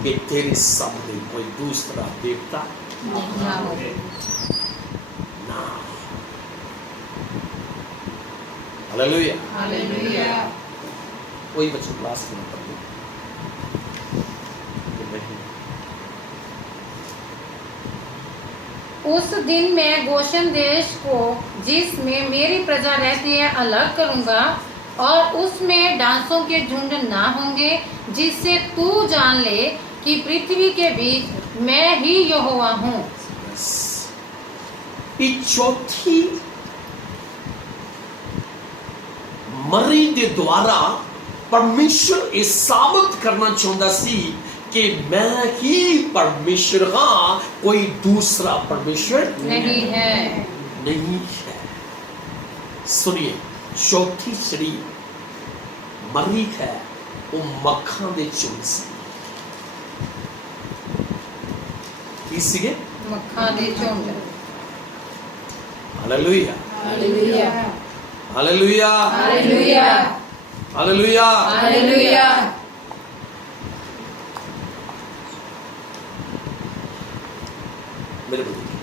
कि तेरे सामने कोई दूसरा देवता ना। Hallelujah, hallelujah. कोई वचन लास्ट में पढ़ लो। उस दिन मैं गोशन देश को, जिसमें मेरी प्रजा रहती है, अलग करूंगा और उसमें डांसों के झुंड ना होंगे, जिससे तू जान ले कि पृथ्वी के बीच मैं ही यहोवा हूँ। चौथी मरी के द्वारा परमेश्वर ये साबित करना चाहता सी कि मैं ही परमेश्वर, हाँ कोई दूसरा परमेश्वर नहीं है। नहीं है। सुनिए, चौथी श्री मरी है वो मक्खा दे चुन सी। इसीलिए मक्खा दे झुंड। Hallelujah, hallelujah, hallelujah, hallelujah, hallelujah, hallelujah. मेरे बोलिए,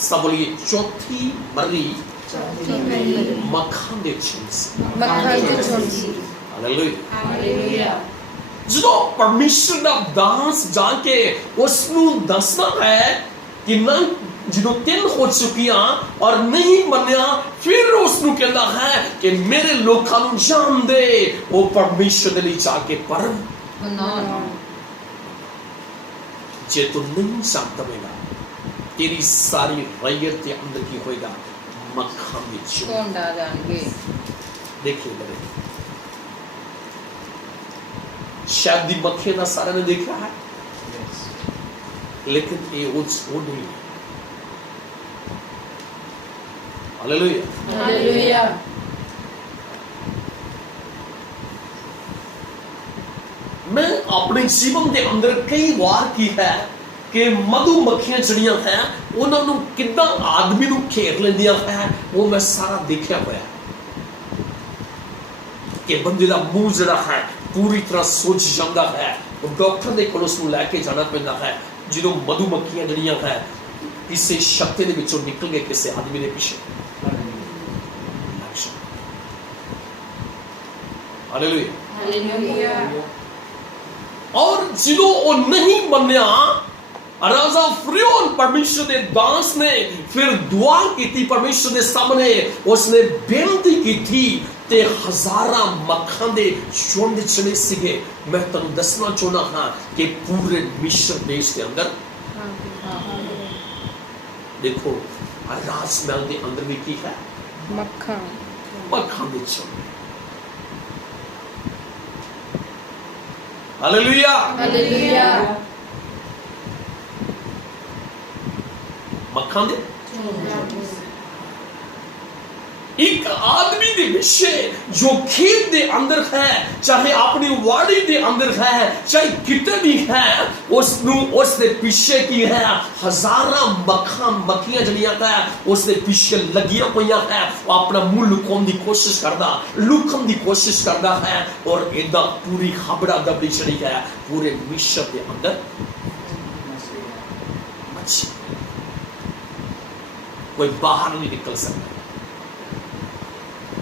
सब बोलिए, चौथी मरी मक्खा दे चुन सी। मक्खा दे झुंड। हालेलुया। हालेलुया। ਜਦੋਂ ਪਰਮੇਸ਼ਰ ਦਾ ਦਾਸ ਜਾ ਕੇ ਉਸ ਨੂੰ ਦੱਸਦਾ ਹੈ ਕਿ ਨਾ ਜਦੋਂ ਤਿੰਨ ਹੋ ਚੁੱਕੀਆਂ ਔਰ ਨਹੀਂ ਮੰਨਿਆ, ਫਿਰ ਉਸ ਨੂੰ ਕਹਿੰਦਾ ਹੈ ਕਿ ਮੇਰੇ ਲੋਕਾਂ ਨੂੰ ਜਾਣ ਦੇ, ਉਹ ਪਰਮੇਸ਼ਰ ਦੇ ਲਈ ਜਾ ਕੇ ਪਰਮ ਜੇ ਤੂੰ ਨਹੀਂ ਸਮਝੇਗਾ, ਤੇਰੀ ਸਾਰੀ ਰਈਅਤ ਦੇ ਅੰਦਰ ਕੀ ਹੋਏਗਾ? ਮੱਖਾਂ ਵਿੱਚ ਝੁੰਡ ਆ ਜਾਣਗੇ। ਦੇਖਿए मेरे, शायद दी मक्खियां ना सारे ने देखा है, लेकिन ये वो नहीं है। Hallelujah, hallelujah. मैं अपने जीवन के अंदर कई बार की है कि मधुमक्खियां जड़ियां हैं उन्होंने कितना आदमी ਨੂੰ घेर लेंदियां है, वो मैं सारा देखा होया कि बंदे ਦਾ ਮੂੰਹ ਜਿਹੜਾ ਹੈ पूरी तरह सोच जाता है, डॉक्टर के कोल उसनूं लैके जाना पैंदा है। जो मधुमक्खियां जड़ियां है किसी छत्ते दे विचों निकल गए किसी आदमी के पीछे। Hallelujah, hallelujah. और जो वो नहीं मन्या, राजा फिरौन परमेश्वर के दास ने फिर दुआ की थी परमेश्वर के सामने, उसने बेनती की थी ते हजारां मक्खां दे झुंड चले सीगे। मैं तुहानूं दसना चाहना हाँ कि पूरे मिस्र देश के अंदर देखो राजमहल के अंदर भी की है? मक्खा। मक्खां दे झुंड। Hallelujah, hallelujah. मक्खां दे एक आदमी के विषय जो खेत के अंदर है, चाहे अपनी वाड़ी के अंदर है, चाहे कितने भी है, उसके पीछे की है हजारां मक्खियां जड़ियां है उसके पीछे लगियां हुई है। वो अपना मुंह लुकाने की कोशिश करता, लुकन की कोशिश करता है, और इदा पूरी खबड़ा दबड़ी चढ़ी है पूरे मिस्र के अंदर। कोई बाहर नहीं निकल सकता,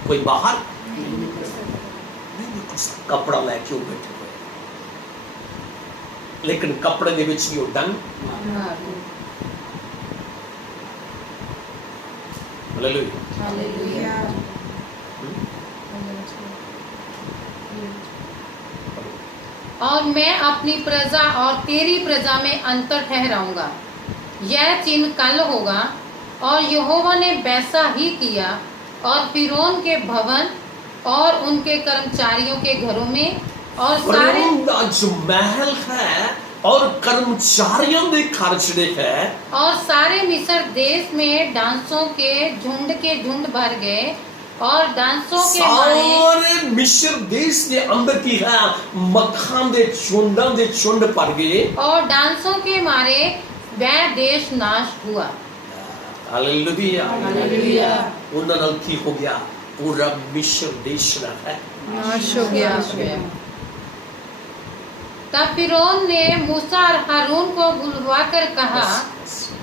कोई बाहर नहीं निकल सकता। कपड़ा लैके बैठे हुए, लेकिन कपड़े के विच भी वो डंग। Hallelujah, hallelujah. और मैं अपनी प्रजा और तेरी प्रजा में अंतर ठहराऊंगा। यह चिन्ह कल होगा, और यहोवा ने वैसा ही किया, और फिरौन के भवन और उनके कर्मचारियों के घरों में और सारे जो महल है और कर्मचारियों के खर्चड़े है और सारे मिस्र देश में डांसों के झुंड भर गए, और डांसों के सारे मिस्र देश के अंदर की है मक्खां दे झुंड भर गए, और डांसों के मारे वह देश नाश हुआ। Hallelujah, hallelujah. उन्हां नाल की हो गया? पूरा मिस्र देश है नाश हो गया। तब फिरौन ने मूसा और हारून को बुलवाकर कहा,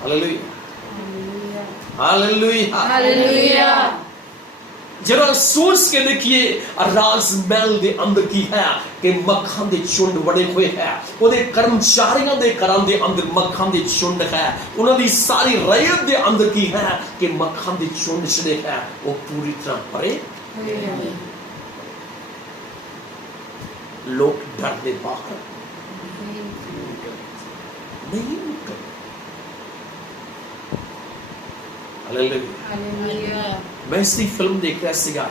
हालेलुया, हालेलुया, हालेलुया। जरा सोच के देखिए राज महल ਦੇ ਅੰਦਰ ਕੀ ਹੈ ਕਿ ਮੱਖਾਂ ਦੇ ਝੁੰਡ ਬੜੇ ਹੋਏ ਹੈ, ਉਹਦੇ ਕਰਮਚਾਰੀਆਂ ਦੇ ਘਰਾਂ ਦੇ ਅੰਦਰ ਮੱਖਾਂ ਦੇ ਝੁੰਡ ਹੈ, ਉਹਨਾਂ ਦੀ ਸਾਰੀ ਰਇਤ ਦੇ ਅੰਦਰ ਕੀ ਹੈ ਕਿ ਮੱਖਾਂ ਦੇ ਝੁੰਡ ਜਿਹੜੇ ਹੈ ਉਹ ਪੂਰੀ ਤਰ੍ਹਾਂ ਭਰੇ ਲੋਕ ਡਰਦੇ ਬਾਹਰ नहीं निकल। हालेलुया। मैं इसकी फिल्म देख रहा सीगा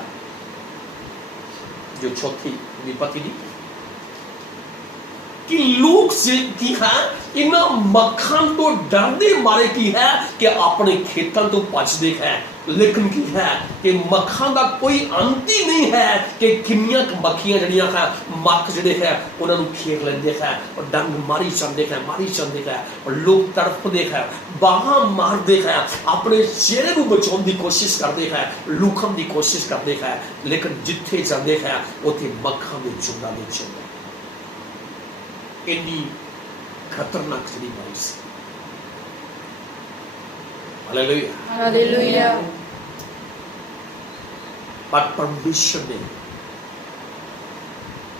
जो चौथी विपत्ति दी कि लोग से की है इना मक्खन तो डरदे मारे की है कि अपने खेतों तो भजदे है, लेकिन की है कि मक्खन का कोई अंत ही नहीं है कि किन्नियां मक्खियां जड़ियां है मक्ख जड़े है उन्होंने घेर लेंदे है और डंग मारी चलते है और लोग तड़पते है, बाहां मारते है, अपने चेहरे को बचाने की कोशिश करते है, लुकन की कोशिश करते है, लेकिन जिथे जाते है उथे मक्खन के झुंडां दे झुंड इन्नी खतरनाक जड़ी बाई सी। Hallelujah, hallelujah. पर परमेश्वर ने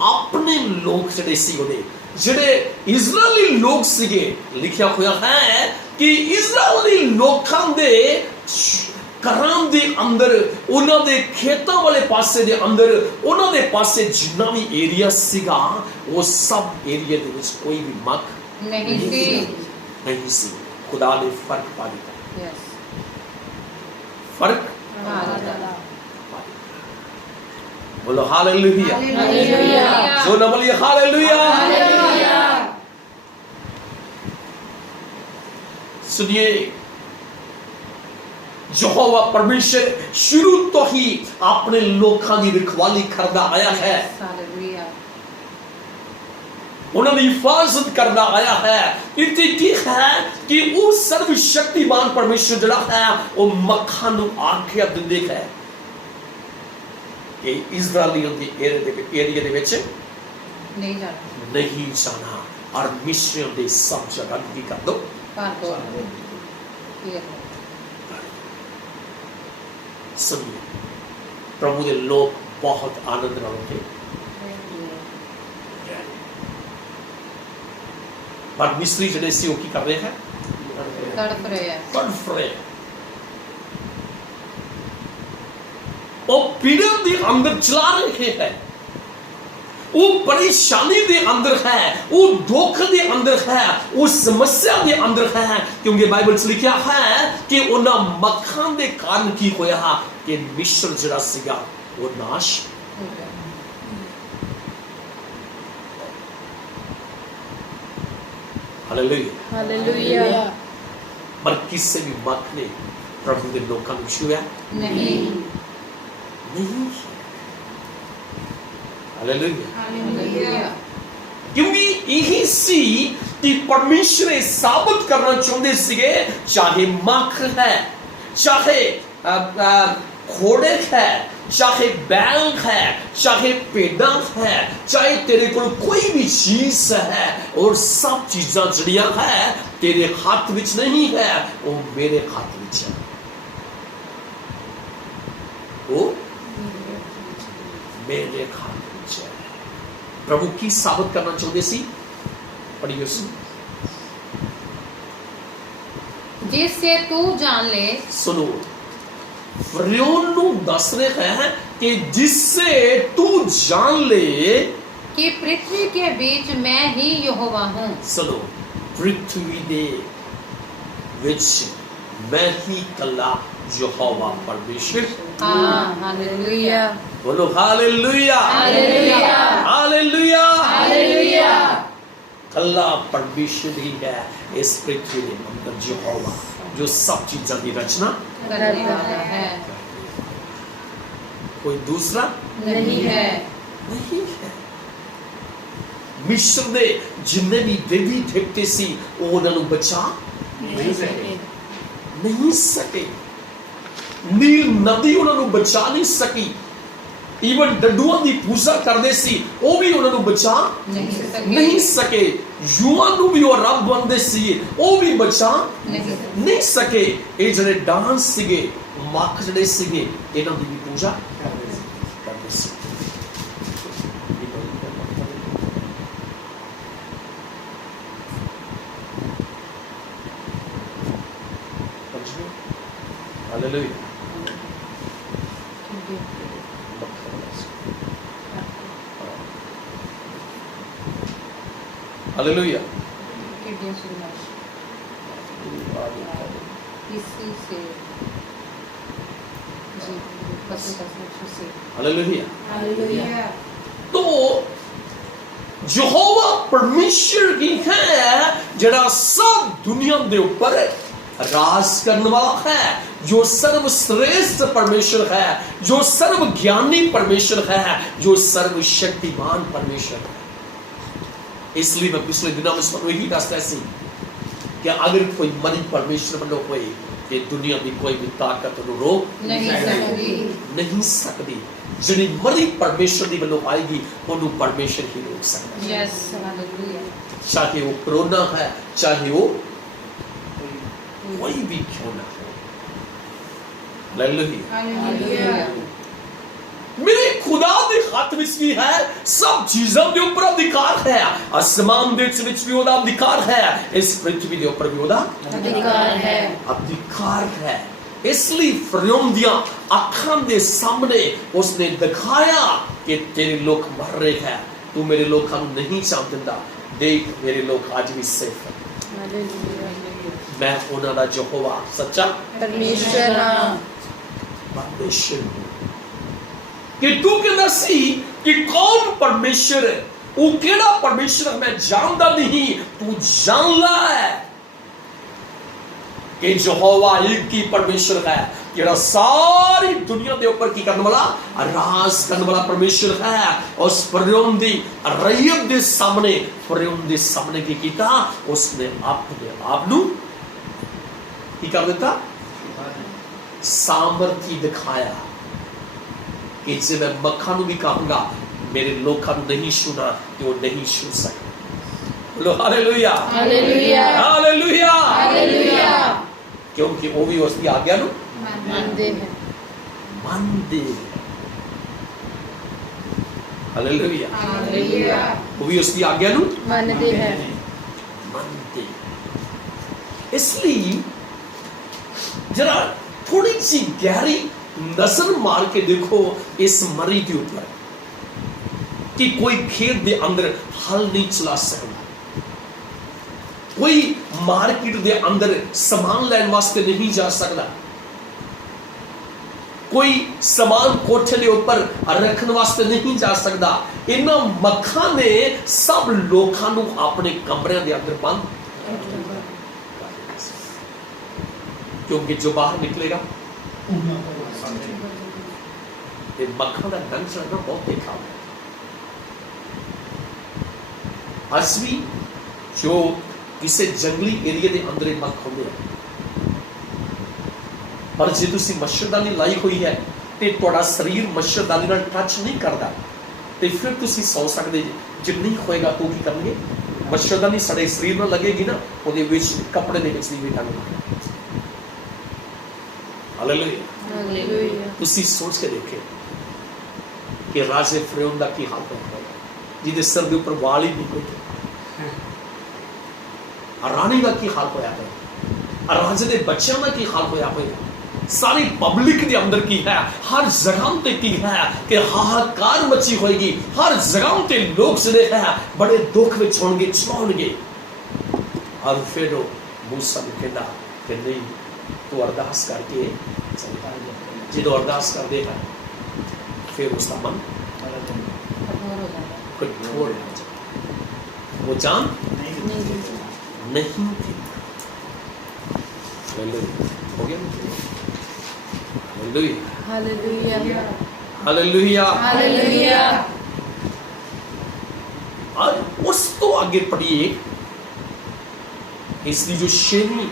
अपने लोग जड़े सी उन्हें जड़े इजरायली लोग सीगे लिखा हुआ है कि इजरायली लोकां दे घरां दे अंदर उन्हां दे खेतां वाले पासे दे अंदर उन्हां दे पासे जिन्ना भी एरिया सीगा वो सब एरिया दे विच कोई भी मक्ख नहीं सी। खुदा ने फर्क पा दिया, फर्क बोलो हालेलुया, जो न बोलिए हालेलुया। सुनिए यहोवा परमेश्वर शुरू तो ही अपने लोकां दी रखवाली करदा आया है, उन्होंने हिफाजत करना आया है। इतनी की है कि वो सर्वशक्तिमान परमेश्वर जड़ा है वो मक्खन नूं आख्या दिंदे है कि इजरायलियों के एरिया दे विच नहीं जाना और मिस्रियों दे सब जगह की कर दो। सुनिए प्रभु के लोग बहुत आनंद नाल होते पर मिस्री जड़े सी की कर रहे हैं तड़प रहे हैं। वो पीड़ा के अंदर चला रहे हैं, वो परेशानी के अंदर है, वो दुख के अंदर है, वो समस्या के अंदर है, क्योंकि बाइबल से लिखा है कि उन्हें मक्खन के कारण की होया कि मिस्र जड़ा सीगा वो नाश हालेलुया। पर किसी भी मक्ख ने प्रभु के लोगों को छुआ नहीं। हालेलुया। क्योंकि यही सी कि परमेश्वर साबित करना चाहते सीगे, चाहे मक्ख है, चाहे घोड़े है, चाहे बैल है, चाहे पेड़ा है, चाहे तेरे को कोई भी चीज है, और सब चीज़ां जड़ियां है तेरे हाथ विच नहीं है, वो मेरे हाथ विच है। वो मेरे हाथ विच है। प्रभु की साबित करना चाहते सी पढ़िए जिससे तू जान ले। सुनो फिरौन नू दस रहे हैं कि जिससे तू जान ले कि पृथ्वी के बीच मैं ही यहोवा हूँ। सुनो पृथ्वी दे विच मैं ही कला यहोवा परमेश्वर। हालेलुया। बोलो हालेलुया, हालेलुया, हालेलुया, हालेलुया। कला परमेश्वर ही है इस पृथ्वी के अंदर यहोवा जो सब चीज़ों की रचना करने वाला है, कोई दूसरा नहीं है। मिस्र दे जिन्ने भी देवी देवते सी वो उन्होंने बचा नहीं सके, नील नदी उन्होंने बचा नहीं सकी, ਈਵਨ ਡੱਡੂਆਂ ਦੀ ਪੂਜਾ ਕਰਦੇ ਸੀ, ਉਹ ਵੀ ਉਹਨਾਂ ਨੂੰ ਬਚਾ ਨਹੀਂ ਸਕੇ। ਯੂਆਂ ਨੂੰ ਵੀ ਉਹ ਰੱਬ ਬਣਦੇ ਸੀ, ਉਹ ਵੀ ਬਚਾ ਨਹੀਂ ਸਕੇ। ਇਹ ਜਿਹੜੇ ਡਾਂਸ ਸੀਗੇ, ਮੱਖ ਜਿਹੜੇ ਸੀਗੇ, ਇਹਨਾਂ ਦੀ ਵੀ ਪੂਜਾ ਕਰਦੇ ਸੀ। ਹਾਲੇਲੂਇਆ। हालेलुया। हालेलुया। तो यहोवा परमेश्वर की है जड़ा सब दुनिया दे ऊपर राज करने वाला है, जो सर्वश्रेष्ठ परमेश्वर है, जो सर्व ज्ञानी परमेश्वर है, जो सर्वशक्तिमान परमेश्वर है। इसलिए मैं पिछले दिनों में सुन यही दसता सी कि अगर कोई मरी परमेश्वर बनो कोई, ये दुनिया की कोई भी ताकत रोक नहीं सकती। जिहड़ी मरी परमेश्वर की बनो आएगी, उन्होंने परमेश्वर ही रोक सकता है। Yes, hallelujah. चाहे वो कोरोना है, चाहे वो कोई भी क्यों ना हो। हालेलुया। मेरे खुदा दे हाथ विच भी है, सब चीज़ों के ऊपर अधिकार है। आसमान दे विच भी ओदा अधिकार है, इस पृथ्वी दे ऊपर भी ओदा अधिकार है। इसलिए फिरौन दियां अखां दे सामने उसने दिखाया कि तेरे लोग मर रहे हैं, तू मेरे लोगों को नहीं जान दिंदा। देख, मेरे लोग आज भी सेफ है। मैं उन्हां दा यहोवा सच्चा परमेश्वर हां। परमेश्वर कि तू कहना सी कि कौन परमेश्वर है, वो केड़ा परमेश्वर मैं जानता नहीं, तू जान ला है कि यहोवा एक ही परमेश्वर है, जेड़ा सारी दुनिया के ऊपर की करने वाला, राज करने वाला परमेश्वर है। उस फिरौन दी रैयत दे सामने, फिरौन दे सामने की कीता, उसने अपने आप नू की कर देता, सामर्थ्य दिखाया कि जे मैं मक्खा भी कहूंगा, मेरे लोगों को नहीं सुना कि वो नहीं सुन सकते। बोलो हालेलुया, हालेलुया, हालेलुया, हालेलुया। क्योंकि वो भी उसकी आज्ञा नु मानते हैं। Hallelujah, hallelujah. वो भी उसकी आज्ञा नु मानते हैं। इसलिए जरा थोड़ी सी गहरी नजर मार के देखो इस मरी के ऊपर कि कोई खेत के अंदर हल नहीं चला सकता, कोई मार्केट के अंदर सामान लैन वास्ते नहीं जा सकता, कोई सामान कोठे के ऊपर रखने वास्ते नहीं जा सकता। इन्हां मक्खां ने सब लोगों को अपने कमरे के अंदर बंद, क्योंकि जो बाहर निकलेगा मक्खन का रंग चढ़ना बहुत देखा है। अज भी जो किसी जंगली एरिया के अंदर मक्ख होंगे, पर जे तुसी मच्छरदानी लाई हुई है तो तुहाडा शरीर मच्छरदानी नाल टच नहीं करता, तो फिर तुसी सौ सकते जे। जे नहीं होएगा तो की करेंगे, मच्छरदानी साडे शरीर में लगेगी ना, उहदे विच कपड़े दे विच नहीं बिठांगे। हालेलुया। तुसी सोच के देखे कि राजे फिरौन दा की हाल होया, जिहदे सिर दे ऊपर वाल ही नहीं कोई, रानी दा की हाल होया है, राजे दे बच्चों दा की हाल होया होया, सारी पब्लिक के अंदर की है, हर जगह ते की है कि हाहाकार मची होएगी, हर जगह ते लोग जिहड़े है बड़े दुख विच होणगे, चिल्लाउणगे। और फिर मूसा ने कहता कि नहीं, तू अरदास करके चलता है। जो अरदास कर देगा फिर उसका मन कठोर हो जाता, वो जान नहीं थी। हो गया, हालेलुया, हालेलुया, हालेलुया। और उस तो आगे पढ़िए, इसलिए जो शेमी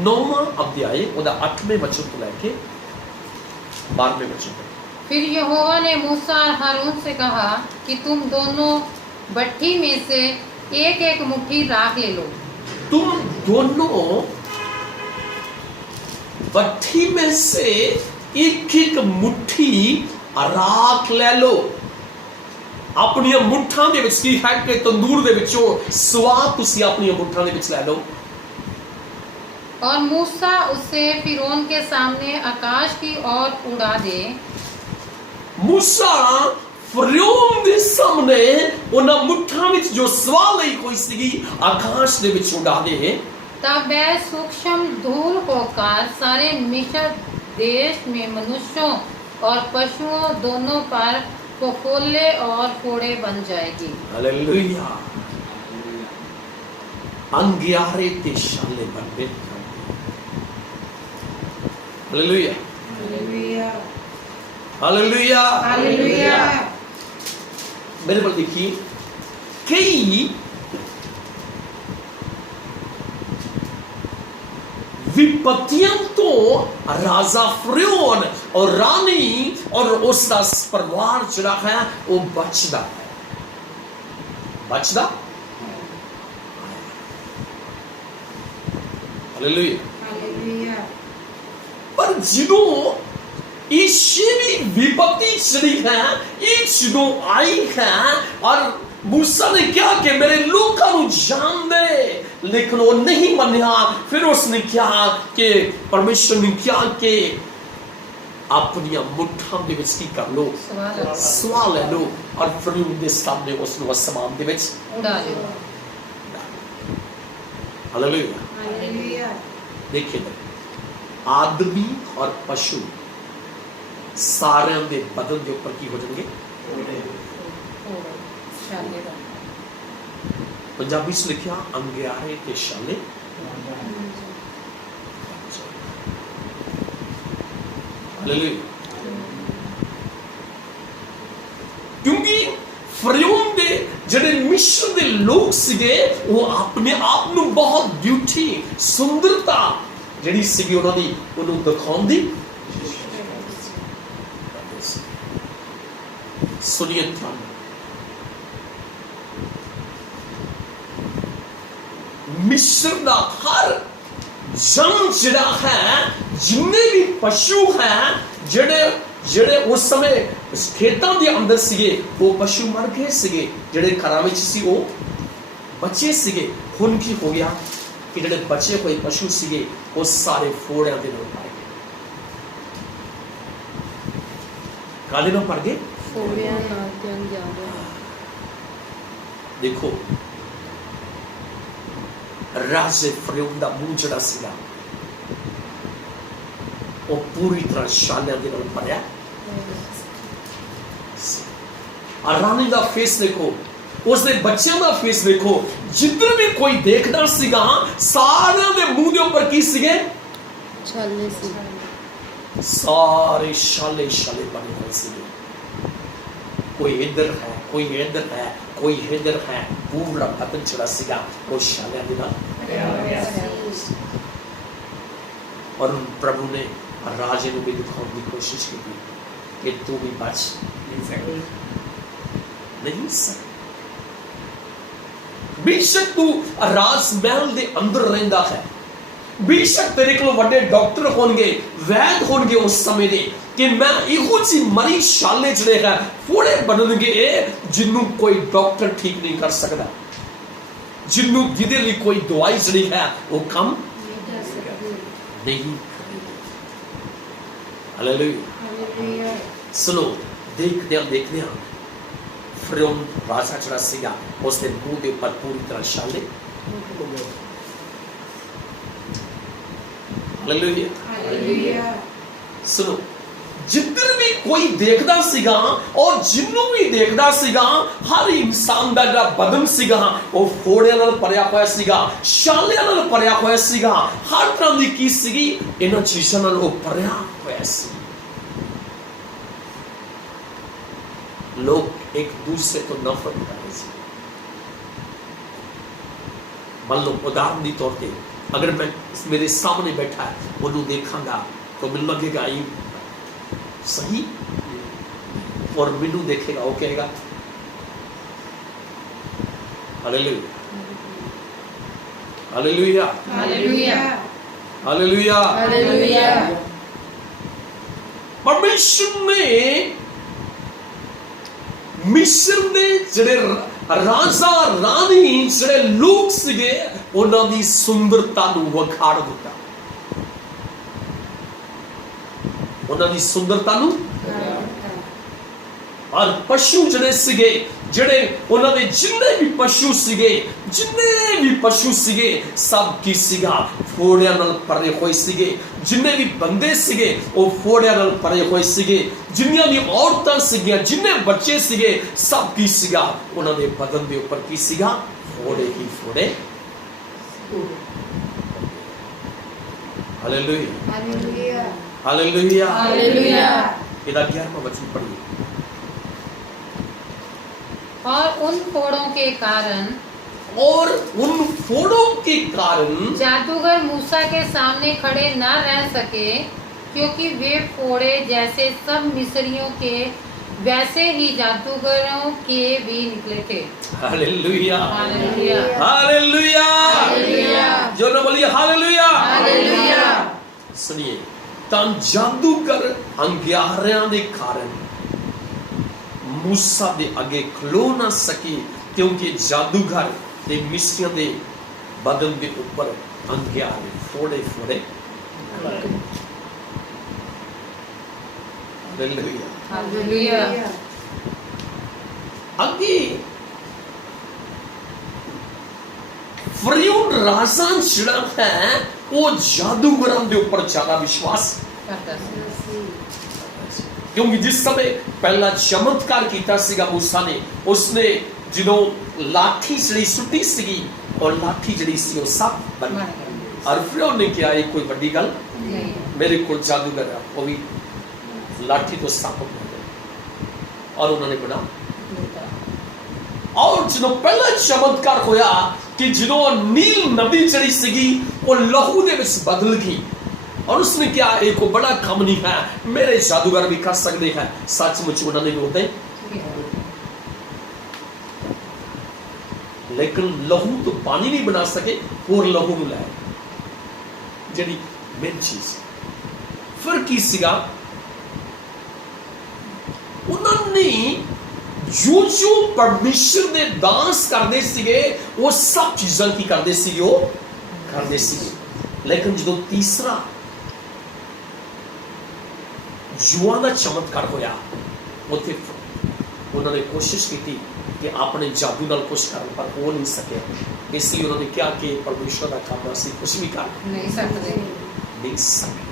9वां अध्याय 8वें वचन को लेके 12वें वचन में। फिर यहोवा ने मूसा और हारून से कहा कि तुम दोनों भट्ठी में से एक एक मुट्ठी राख ले लो। तुम दोनों भट्ठी में से एक एक मुट्ठी राख ले लो। अपनी मुट्ठां दे विच की है कि तंदूर दे विचों स्वाद तुसी अपनी मुट्ठां दे विच ले लो। और मूसा उसे फिरौन के सामने आकाश की ओर उड़ा दे। मूसा फिरौन दे सामने उन्हां मुट्ठां विच जो स्वाद लई कोई सीगी आकाश दे विच उड़ा दे। तब वह सूक्ष्म धूल होकर सारे मिस्र देश में मनुष्यों और पशुओं दोनों पर फफोले और फोड़े बन जाएगी। हालेलुया। अंगियारे ते शाले बनबे। Hallelujah hallelujah hallelujah. मेरे पर देखिए, कई विपत्तियां तो राजा फिरौन और रानी और उसका परिवार जड़ा है वो बचदा हालेलुया। पर जिदों ईश्वरी विपत्ति चली है, ये जिदों आई है और मूसा ने क्या कि मेरे लोगों को जान दे, लेकिन वो नहीं माना। फिर उसने क्या कि परमेश्वर ने क्या कि अपनी मुट्ठां दे विच की कर लो, सवाल ले लो और फिरौन दे सामने उसने समान दे विच उड़ा दो। हालेलुया। देखिए आदमी और पशु सारे दे बदन के ऊपर की हो जाएंगे पंजाबी से लिखा अंगियारे के शाले। क्योंकि फिरौन दे ਜਿਹੜੇ मिस्र ਦੇ ਲੋਕ ਸੀਗੇ ਉਹ ਆਪਣੇ ਆਪ ਨੂੰ ਬਹੁਤ ਬਿਊਟੀ ਸੁੰਦਰਤਾ ਜਿਹੜੀ ਸੀਗੀ ਉਹਨਾਂ ਦੀ ਉਹਨੂੰ ਦਿਖਾਉਂਦੀ। ਸੁਣੀਏ ਧਿਆਨ, मिस्र ਦਾ ਹਰ ਜਨ ਜਿਹੜਾ ਹੈ, ਜਿੰਨੇ ਵੀ ਪਸ਼ੂ ਹੈ ਜਿਹੜੇ ਉਸ ਸਮੇਂ ਖੇਤਾਂ ਦੇ ਅੰਦਰ ਸੀਗੇ ਉਹ ਪਸ਼ੂ ਮਰ ਗਏ ਸੀਗੇ, ਜਿਹੜੇ ਘਰਾਂ ਵਿੱਚ ਸੀ ਉਹ ਬਚੇ ਸੀਗੇ। ਹੁਣ ਕੀ ਹੋ ਗਿਆ ਕਿ ਜਿਹੜੇ ਬਚੇ ਹੋਏ ਪਸ਼ੂ ਸੀਗੇ ਉਹ ਸਾਰੇ ਫੋੜਿਆਂ ਦੇ ਨਾਲ ਮਰ ਗਏ। ਕਾਹਦੇ ਨਾਲ ਮਰ ਗਏ? ਫੋੜਿਆਂ ਨਾਲ ਜੰਗ ਜਾਦੇ। ਦੇਖੋ ਰਾਜੇ ਫਿਰੌਨ ਦਾ ਮੂੰਹ ਜਿਹੜਾ ਸੀਗਾ ਉਹ ਪੂਰੀ ਤਰ੍ਹਾਂ ਛਾਲਿਆਂ ਦੇ ਨਾਲ ਭਰਿਆ। ਰਾਣੀ ਦਾ ਫੇਸ ਦੇਖੋ, ਉਸਦੇ ਬੱਚਿਆਂ ਦਾ ਫੇਸ ਦੇਖੋ, ਜਿੱਧਰ ਵੀ ਕੋਈ ਦੇਖਦਾ ਸੀਗਾ ਸਾਰਿਆਂ ਦੇ ਮੂੰਹ ਦੇ ਉੱਪਰ ਕੀ ਸੀਗੇ? ਛਾਲੇ ਸੀ। ਸਾਰੇ ਛਾਲੇ ਬਣੇ ਹੋਏ ਸੀਗੇ। कोई इधर है, कोई इधर है, कोई इधर है, पूरा बदन चढ़ा सीगा वो शाले दिना। और प्रभु ने राजे को भी दिखाने की कोशिश की कि तू भी बच नहीं सकता। बेशक तू राजमहल दे अंदर रहंदा है, बेशक तेरे को बड़े डॉक्टर होंगे, वैद होंगे उस समय दे कि मैं इहो जी मरी शाले जड़े है फोड़े बननगे जिन्नू कोई डॉक्टर ठीक नहीं कर सकता, जिन्नू जिदे लिए कोई दवाई जड़ी है वो कम नहीं। हालेलुया। सुनो, देखने फिरौन राजा चढ़ा सीगा, उसने मुंह के ऊपर पूरी तरह शाले। हालेलुया। सुनो, जिधर भी कोई देखदा सीगा और जिन्नू भी देखदा सीगा हर इंसान दा जिहड़ा बदन सीगा वो फोड़े नाल भरिया होया सीगा, शालियां नाल भरिया होया सीगा, हर तरह दी की सीगी इन्हां चीज़ां नाल वो भरिया होया सी। लोग एक दूसरे को नफरत कर रहे थे। मान लो उदाहरण के तौर पे अगर मैं मेरे सामने बैठा है उन्होंने देखांगा तो मुझे लगेगा ये सही और मैनू देखेगा वो कहेगा hallelujah hallelujah hallelujah hallelujah hallelujah. परमेश्वर ने मिस्र ਦੇ ਜਿਹੜੇ ਰਾਜਾ ਰਾਣੀ ਜਿਹੜੇ ਲੋਕ ਸੀਗੇ ਉਹਨਾਂ ਦੀ ਸੁੰਦਰਤਾ ਨੂੰ ਵਿਖਾੜ ਦਿੱਤਾ, ਉਹਨਾਂ ਦੀ ਸੁੰਦਰਤਾ ਨੂੰ। ਔਰ ਪਸ਼ੂ ਜਿਹੜੇ ਸੀਗੇ, ਜਿਹੜੇ ਉਹਨਾਂ ਦੇ ਜਿੰਨੇ ਵੀ ਪਸ਼ੂ ਸੀਗੇ ਸਭ ਕੀ ਸੀਗਾ ਫੋੜਿਆਂ ਨਾਲ ਭਰੇ ਹੋਏ ਸੀਗੇ। ਜਿੰਨੇ ਵੀ ਬੰਦੇ ਸੀਗੇ ਉਹ ਫੋੜਿਆਂ ਨਾਲ ਭਰੇ ਹੋਏ ਸੀਗੇ। ਜਿੰਨੀਆਂ ਵੀ ਔਰਤਾਂ ਸੀਗੀਆਂ, ਜਿੰਨੇ ਬੱਚੇ ਸੀਗੇ, ਸਭ ਕੀ ਸੀਗਾ ਉਹਨਾਂ ਦੇ ਬਦਨ ਦੇ ਉੱਪਰ ਕੀ ਸੀਗਾ ਫੋੜੇ ਹੀ ਫੋੜੇ। Hallelujah hallelujah hallelujah hallelujah. ਇਹਦਾ 11ਵਾਂ ਵਚਨ ਪੜ੍ਹੀਏ। और उन फोड़ों के कारण और उन फोड़ों के कारण जादूगर मूसा के सामने खड़े न रह सके, क्योंकि वे फोड़े जैसे सब मिस्रियों के वैसे ही जादूगरों के भी निकले थे। Hallelujah hallelujah hallelujah hallelujah. जो न बोलिए हालेलुया हालेलुया। सुनिए, ਤਾਂ ਜਾਦੂਗਰ ਹੰਗਿਆਰਿਆਂ ਦੇ ਕਾਰਨ मूसा ਦੇ ਅੱਗੇ ਖਲੋ ਨਾ ਸਕੇ, ਕਿਉਂਕਿ ਜਾਦੂਗਰ ਤੇ ਮਿਸਰੀਆਂ ਦੇ ਬਦਨ ਦੇ ਉੱਪਰ ਹੰਗਿਆਰੇ ਫੋੜੇ ਹਾਲੇਲੂਇਆ हालेलुया। ਅੱਗੇ ਫਰਿਊਨ ਰਾਜਾ ਜਿਹੜਾ ਹੈ ਉਹ ਜਾਦੂਗਰਾਂ ਦੇ ਉੱਪਰ ਜ਼ਿਆਦਾ ਵਿਸ਼ਵਾਸ, करता है। क्योंकि जिस समय पहला चमत्कार किया सीगा मूसा ने, उसने ਜਦੋਂ लाठी जड़ी सुटी सीगी और लाठी जड़ी सी वो सप बन गई। और फिर ने किया ये कोई बड़ी गल नहीं। मेरे को जादूगर है वो भी लाठी तो सप बन गई और उन्होंने बना। और ਜਦੋਂ ਪਹਿਲਾ ਚਮਤਕਾਰ ਹੋਇਆ ਕਿ ਜਦੋਂ ਨੀਲ ਨਦੀ ਜਿਹੜੀ ਸੀਗੀ ਉਹ ਲਹੂ ਦੇ ਵਿੱਚ ਬਦਲ ਗਈ, और उसने क्या एक को बड़ा काम नहीं है, मेरे जादूगर भी कर सकते हैं। सचमुच उन्होंने भी होते, लेकिन लहू तो पानी नहीं बना सके और लहू में लाया जी मेन चीज। फिर की सीगा उन्होंने जो परमेश्वर ने दास करते सीगे वो सब चीज़ां की करते सीगे वो करते सीगे। लेकिन जो तीसरा जुआ का चमत्कार होया उत्थे उन्होंने कोशिश की कि अपने जादू नाल कुछ करने पर हो नहीं सके, इसलिए उन्होंने क्या कि परमेश्वर का काम असीं कुछ भी कर नहीं सकते।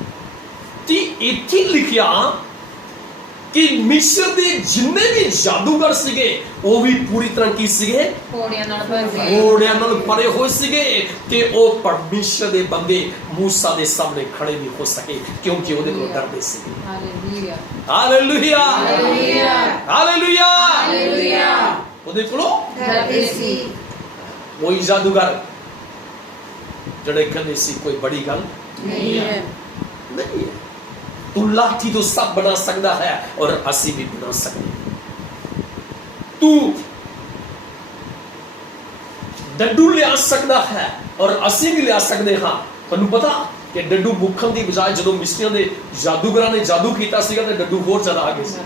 ते इत्थे लिखिया कि मिस्र दे जिन्ने भी जादूगर सीगे वो भी पूरी तरह की सीगे फोड़ियां नाल भरे होए सीगे कि वो परमेश्वर दे बंदे मूसा दे सामने खड़े नहीं हो सके, क्योंकि वो देखो डरदे सीगे। Hallelujah hallelujah hallelujah hallelujah hallelujah. वो देख लो डरदे सी वही जादूगर जड़े कहने सी कोई बड़ी गल नहीं है। नहीं है। तू लाठी तो सब बना सकता है और असी भी बना सकते। तू डड्डू लिया सकता है और असी भी लिया सकते हाँ। तुहानू पता कि डड्डू मुखन की बजाय जो मिस्रियों के जादूगरां ने जादू किया सीगा ते डड्डू होर ज्यादा आ गए सी।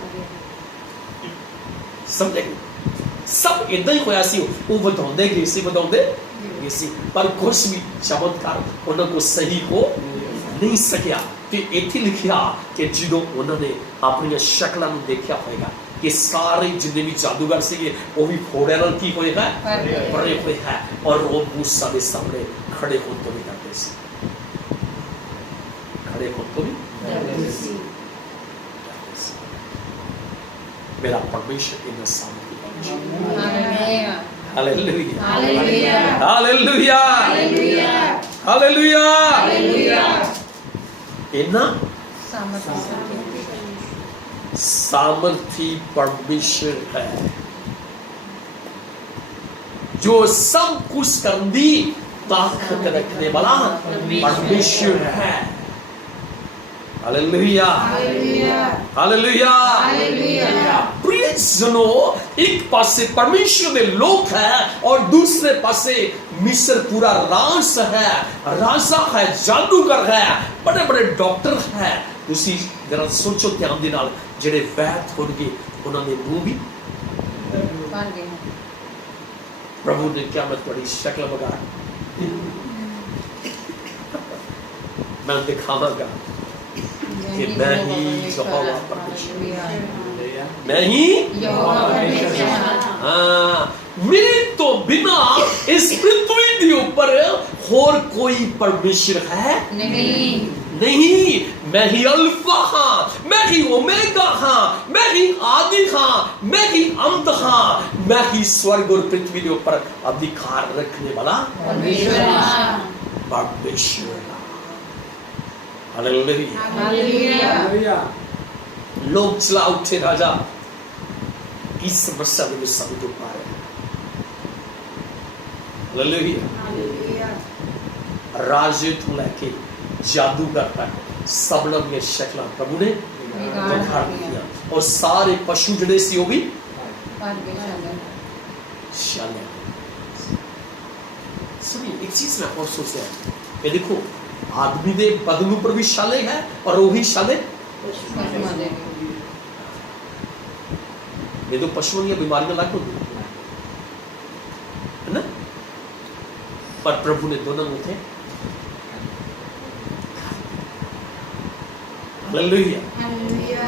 समझे? सब इदां ही होया सी, वो वधाउंदे गए सी पर कुछ भी चमत्कार उन्हां को सही हो नहीं सकिया। तो इत्थे लिखिया कि जो उन्होंने अपन शक्लों को देखा होगा कि सारे जिन्ने भी जादूगर सीगे वो भी फोड़े नाल की होए है भरे हुए है और वो मूसा के सामने खड़े होने को भी डरते सी, खड़े होने को भी डरते सी। मेरा परमेश्वर इन सामने hallelujah hallelujah hallelujah hallelujah hallelujah hallelujah. इतना सामर्थ्य सामर्थी परमेश्वर है जो सब कुछ करने ताकत रखने वाला परमेश्वर है। Hallelujah hallelujah. ਹਾਲੇਲੂਇਆ। हालेलुया। प्रिय जनों, एक पासे परमेश्वर के लोग है और दूसरे पासे मिस्र पूरा राज है, राजा है, जादूगर है, बड़े बड़े डॉक्टर है। ਤੁਸੀਂ जरा सोचो ध्यान ਦੇ ਨਾਲ, ਜਿਹੜੇ ਵੈਦ ਹੋਣਗੇ ਉਹਨਾਂ ਦੇ ਮੂੰਹ ਵੀ बन गए हैं। प्रभु ने क्या मत बड़ी शक्ल बगा मैं दिखाऊंगा कि मैं ही यहोवा परमेश्वर, मैं ही यहोवा परमेश्वर। हाँ, मेरे तो बिना इस पृथ्वी के ऊपर और कोई परमेश्वर है नहीं। मैं ही अल्फा हाँ, मैं ही ओमेगा हाँ, मैं ही आदि हाँ, मैं ही अंत हाँ, मैं ही स्वर्ग और पृथ्वी के ऊपर अधिकार रखने वाला परमेश्वर। हालेलुया। हालेलुया। लोग चला उठे राजा इस समस्या में समझ पा रहे हैं। हालेलुया। राजे तो लेके जादूगर तक सबलों में शक्ल प्रभु ने दिखा दिया और सारे पशु जड़े सी होगी शाले। सुनिए एक चीज मैं और सोच रहा हूं, ये देखो आदमी दे बदन ऊपर भी शाले है और वो ही शाले ये तो पशुओं की बीमारियां लग होती है ना, पर प्रभु ने दोनों में थे। हालेलुया।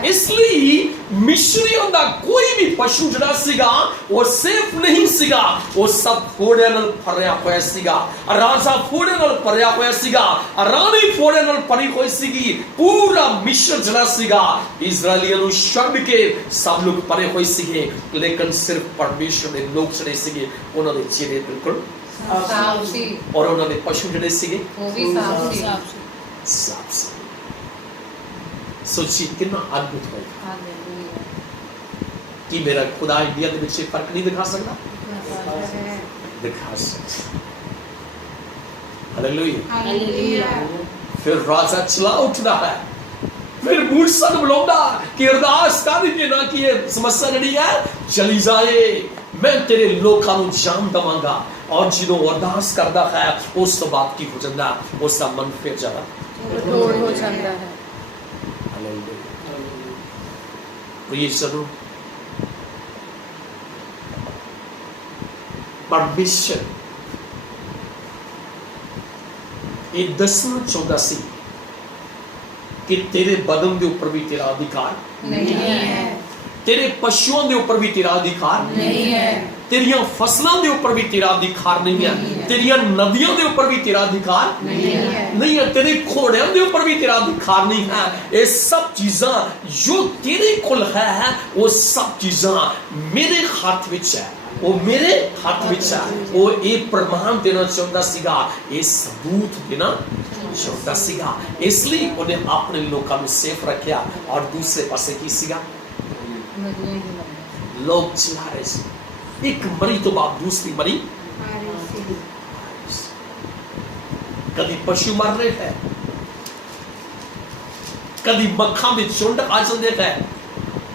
इसलिए मिस्रियों का कोई भी पशु जड़ा सीगा वो सेफ नहीं सीगा, वो सब फोड़े नाल भरिया होया सीगा। राजा फोड़े नाल भरिया होया सीगा, रानी फोड़े नाल भरी होई सीगी। पूरा मिस्र जड़ा सीगा इजराइलियों ਨੂੰ ਛੱਡ के सब लोग भरे होए सीगे, लेकिन सिर्फ परमेश्वर ਦੇ लोग जड़े सीगे ਉਹਨਾਂ ਦੇ ਚਿਹਰੇ बिल्कुल साफ सी और ਉਹਨਾਂ ਦੇ पशु जड़े सीगे वो भी साफ सी। साफ सी। सोचिए कितना अद्भुत है हालेलुया। कि मेरा खुदा इंडिया के बीच फर्क नहीं दिखा सकता, दिखा सकता। हालेलुया। हालेलुया। फिर राजा चला उठता है, फिर मूसा को बुलाता कि अरदास कर के ना कि ये समस्या नहीं है चली जाए, मैं तेरे लोकां नूं जान दवांगा। और जो अरदास करता है उस तो बात की हो जाता, उसका मन फिर ज्यादा कठोर हो जाता है। परमेश्वर ये दसना चाहता सी कि तेरे बदन के ऊपर भी तेरा अधिकार नहीं है, तेरे पशुओं के ऊपर भी तेरा अधिकार नहीं है, तेरिया फसलों के ऊपर भी तेरा अधिकार नहीं है, तेरिया नदियों के ऊपर भी तेरा अधिकार नहीं है, तेरे घोड़ों के ऊपर भी तेरा अधिकार नहीं है। ये सब चीज़ा जो तेरे कोल है वो सब चीज़ा मेरे हाथ में है, वो मेरे हाथ में है। वो ये प्रमाण देना चाहता सीगा, ये सबूत देना चाहता सीगा, इसलिए उन्हें अपने लोगों को सेफ रखा। और दूसरे पासे की सीगा लोग चला रहे थे, एक मरी तो बाद दूसरी मरी, कभी पशु मर रहे हैं, कभी मक्खा में झुंड आ जाते हैं,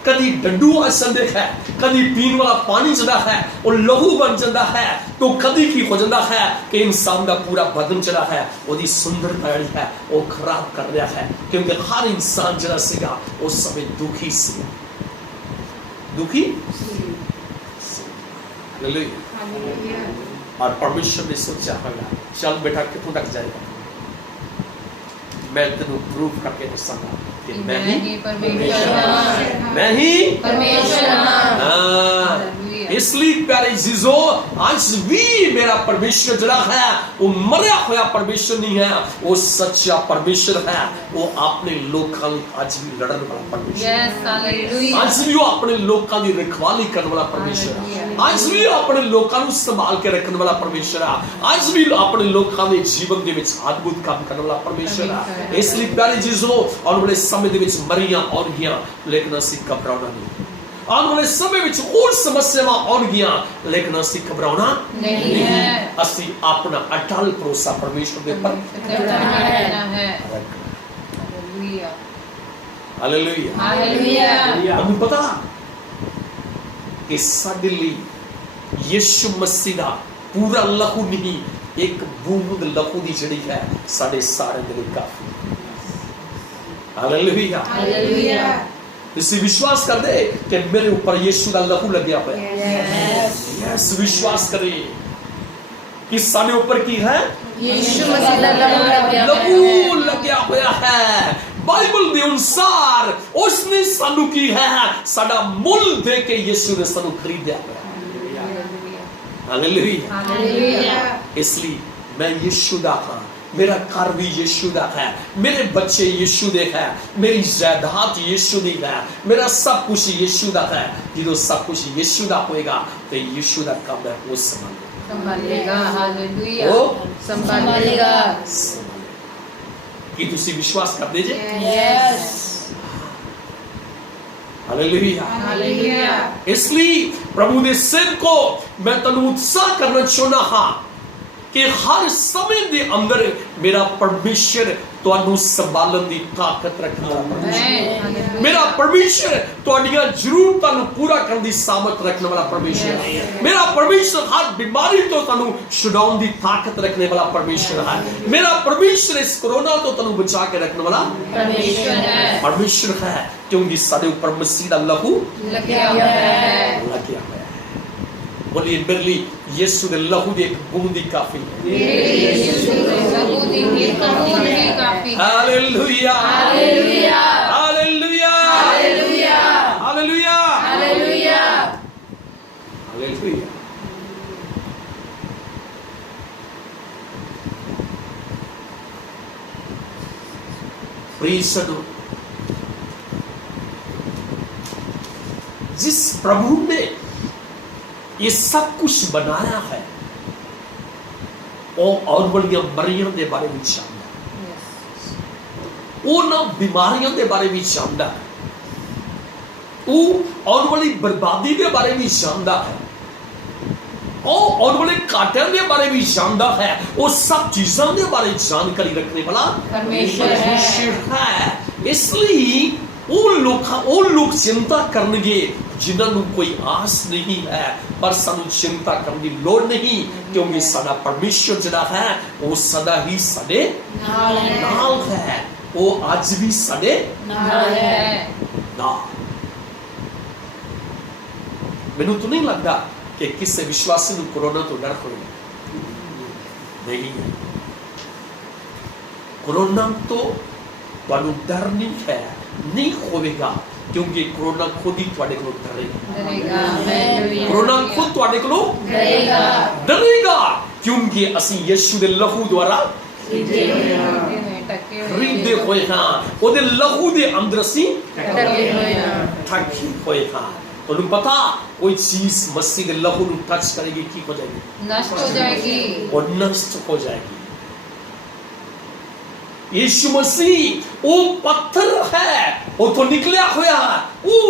कभी डंडू आ जाते हैं, कभी पीने वाला पानी चला है और लहू बन जाता है, तो कभी की हो जाता है कि इंसान का पूरा बदन चला है वो सुंदरता है वो खराब कर रहा है, क्योंकि हर इंसान जरा सीगा उस समय दुखी सी, दुखी। और परमेश्वर ने सोचा होगा चल बेटा कितों तक जाएगा, मैं तेन प्रूव करके दसांगा कि मैं ही परमेश्वर, मैं ही परमेश्वर। इसलिए प्यारे जीजो आज भी मेरा परमेश्वर जड़ा है वो मरा हुआ परमेश्वर नहीं है, वो सच्चा परमेश्वर है। वो अपने लोगों आज भी लड़न वाला परमेश्वर, आज भी वो अपने लोगों की रखवाली करने वाला परमेश्वर है, आज भी अपने लोगों को संभाल के रखने वाला परमेश्वर है, आज भी अपने लोगों के जीवन के विच अद्भुत काम करने वाला परमेश्वर है। इसलिए प्यारे जीजो और बड़े समय के विच मरियां और गया, लेकिन असीं घबराना नहीं। आने वाले समय में और समस्यावां और गया, लेकिन असीं घबराना नहीं है। असीं अपना अटल भरोसा परमेश्वर के ऊपर ਹਾਲੇਲੂਇਆ। हालेलुया ਤੁਹਾਨੂੰ ਪਤਾ ਕਿ ਸਾਡੇ ਲਈ ਯਿਸੂ ਮਸੀਹ ਦਾ ਪੂਰਾ ਲਹੂ ਨਹੀਂ, ਇੱਕ ਬੂੰਦ ਲਹੂ ਦੀ ਜਿਹੜੀ ਹੈ ਸਾਡੇ ਸਾਰਿਆਂ ਦੇ ਲਈ ਕਾਫੀ। ਹਾਲੇਲੂਇਆ। हालेलुया ਤੁਸੀਂ ਵਿਸ਼ਵਾਸ ਕਰਦੇ ਕਿ ਮੇਰੇ ਉੱਪਰ ਯਿਸੂ ਦਾ ਲਹੂ ਲੱਗਿਆ ਹੋਇਆ? ਯੈਸ, ਵਿਸ਼ਵਾਸ ਕਰੇ ਕਿ ਸਾਡੇ ਉੱਪਰ ਕੀ ਹੈ? यीशु मसीह का लहू लग गया ਲਹੂ ਲੱਗਿਆ ਹੋਇਆ ਹੈ। ਬਾਈਬਲ ਦੇ ਅਨੁਸਾਰ ਉਸਨੇ ਸਾਨੂੰ ਕੀ ਹੈ? ਸਾਡਾ ਮੁੱਲ ਦੇ ਕੇ ਯਿਸੂ ਨੇ ਸਾਨੂੰ ਖਰੀਦਿਆ ਹੋਇਆ। ਹਾਲੇਲੂਇਆ। हालेलुया ਇਸ ਲਈ ਮੈਂ ਯਿਸੂ ਦਾ ਹਾਂ, ਮੇਰਾ ਘਰ ਵੀ ਯਿਸੂ ਦਾ ਹੈ, ਮੇਰੇ ਬੱਚੇ ਯਿਸੂ ਦੇ ਹੈ, ਮੇਰੀ ਜਾਇਦਾਦ ਯਿਸੂ ਦੀ ਹੈ, ਮੇਰਾ ਸਭ ਕੁਝ ਯਿਸੂ ਦਾ ਹੈ। ਜਦੋਂ ਸਭ ਕੁਝ ਯਿਸੂ ਦਾ ਹੋਏਗਾ ਤੇ ਯਿਸੂ ਦਾ ਕੰਮ ਹੈ ਉਹ संभालेगा। हालेलुया ओ, संभालेगा। ਕੀ ਤੁਸੀਂ ਵਿਸ਼ਵਾਸ ਕਰਦੇ ਜੇ? Yes hallelujah. हालेलुया ਇਸ ਲਈ ਪ੍ਰਭੂ ਦੇ ਸਿਰ ਕੋ ਮੈਂ ਤੁਹਾਨੂੰ ਉਤਸ਼ਾਹ ਕਰਨਾ ਚਾਹੁੰਦਾ ਹਾਂ ਕਿ ਹਰ ਸਮੇਂ ਦੇ ਅੰਦਰ ਮੇਰਾ ਪਰਮੇਸ਼ਰ ਤੁਹਾਨੂੰ ਸੰਭਾਲਣ ਦੀ ਤਾਕਤ ਰੱਖਦਾ ਹੈ। ਮੇਰਾ ਪਰਮੇਸ਼ਰ ਤੁਹਾਡੀਆਂ ਜ਼ਰੂਰਤਾਂ ਨੂੰ ਪੂਰਾ ਕਰਨ ਦੀ ਸਾਮਰਥ ਰੱਖਣ ਵਾਲਾ ਪਰਮੇਸ਼ਰ ਹੈ। ਮੇਰਾ ਪਰਮੇਸ਼ਰ ਹਰ ਬਿਮਾਰੀ ਤੋਂ ਤੁਹਾਨੂੰ ਛੁਡਾਉਣ ਦੀ ਤਾਕਤ ਰੱਖਣ ਵਾਲਾ ਪਰਮੇਸ਼ਰ ਹੈ। ਮੇਰਾ ਪਰਮੇਸ਼ਰ ਇਸ ਕੋਰੋਨਾ ਤੋਂ ਤੁਹਾਨੂੰ ਬਚਾ ਕੇ ਰੱਖਣ ਵਾਲਾ ਪਰਮੇਸ਼ਰ ਹੈ, ਕਿਉਂਕਿ ਸਾਡੇ ਉੱਪਰ ਮਸੀਹ ਦਾ ਲਹੂ लगा हुआ है। ਲੱਗਿਆ ਹੋਇਆ ਹੈ। ਬੋਲੀਏ ਮੇਰੇ ਲਈ ਯਿਸੂ ਦੇ ਲਹੂ ਦੀ ਇੱਕ ਬੂੰਦੀ ਕਾਫੀ ਹੈ। मेरे यीशु के लहू दी एक बूंद ही काफी है। Hallelujah hallelujah hallelujah hallelujah hallelujah hallelujah hallelujah. प्रीसनो जिस प्रभु ने ये सब कुछ बनाया है और बड़िया मरियम के बारे में जानता है, वो ना बीमारियों के बारे में जानता है, वो और बड़ी बर्बादी के बारे में जानता है, और बड़े काटिया के बारे में जानता है। वो सब चीजों के बारे जानकारी रखने वाला परमेश्वर है। इसलिए वो लोग चिंता करनगे जिन्होंने कोई आस नहीं है, पर सानू चिंता करने की लोड़ नहीं, क्योंकि साडा परमेश्वर जिहड़ा है वो सदा ही साडे नाल है। वो आज भी साडे नाल है। नाल। मैनू तो नहीं लगता कि किसी विश्वासी को कोरोना तो डर होगा, नहीं है। कोरोना तो तुहानू डर नहीं है, नहीं होगा, क्योंकि कोरोना खुद ही तुहाडे कोलों डरेगा। कोरोना खुद तुहाडे कोलों डरेगा, क्योंकि असीं यीशु दे लहू द्वारा खरीदे हुए हां, ओदे लहू दे अंदर असीं ढके हुए हां। तुहानू पता कोई चीज मसीह के लहू को टच करेगी की हो जाएगी? नष्ट हो जाएगी और नष्ट हो जाएगी। यीशु मसीह वो पत्थर है, वो तो निकला हुआ, वो